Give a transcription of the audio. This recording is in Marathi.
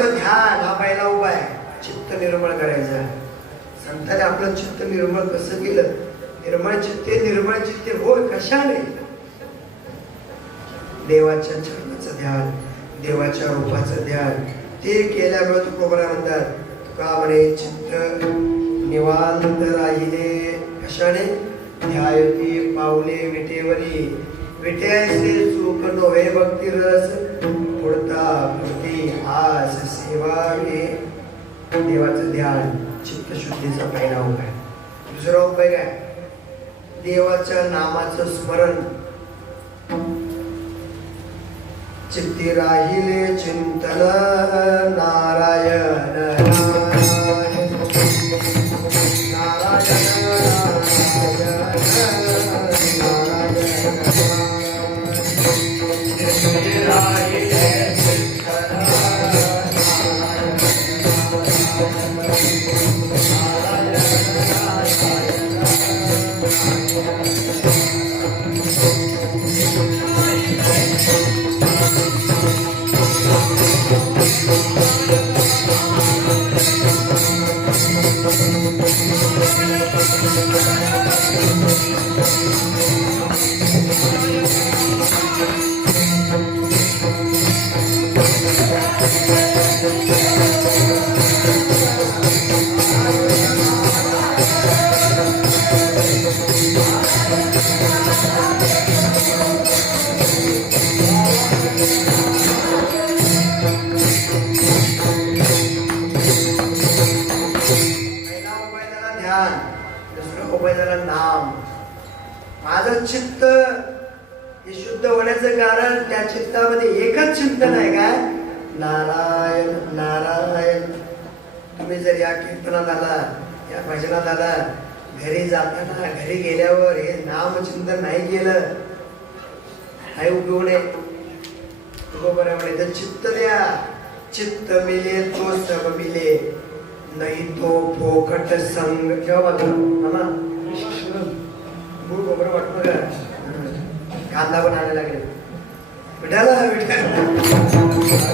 देवाचं ध्यान हा पहिला उपाय, चित्त निर्मळ करायचं. संतांनी आपलं चित्त निर्मळ कसं केलं? निर्मळ चित्ते होय कशाने? देवाच्या चरणाचं ध्यान, देवाच्या रूपाचं ध्यान. ते केल्यामुळे तुकोबरा म्हणतात, तुका म्हणे चित्त निवांत राहिले कशाने? ध्यायती पावले विटेवरी, विटेसे सुख नोहे भक्ती रस, पुढता भक्ती आस सेवा हे. देवाचं ध्यान चित्त शुद्धीचा पहिला उपाय. दुसरा उपाय काय? देवाच्या नामाचं स्मरण. चित्ती राहिले चिंतन नारायण नारायण माझं चित्त हे शुद्ध होण्याचं कारण त्या चित्तामध्ये एकच चिंतन आहे काय? नारायण नारायण. तुम्ही जर या कीर्तनात आला, या भजनात आला, घरी जाताना घरी गेल्यावर हे नामचिंतन नाही केलं काही उपयोग नाही. बरोबर म्हणे तर चित्त द्या, चित्त मिले तो सब मिले, नाही तो फोकट संग. ठेवा बाजूला बरं वाटतं का? कांदा पण आणायला लागले. विठाला विठा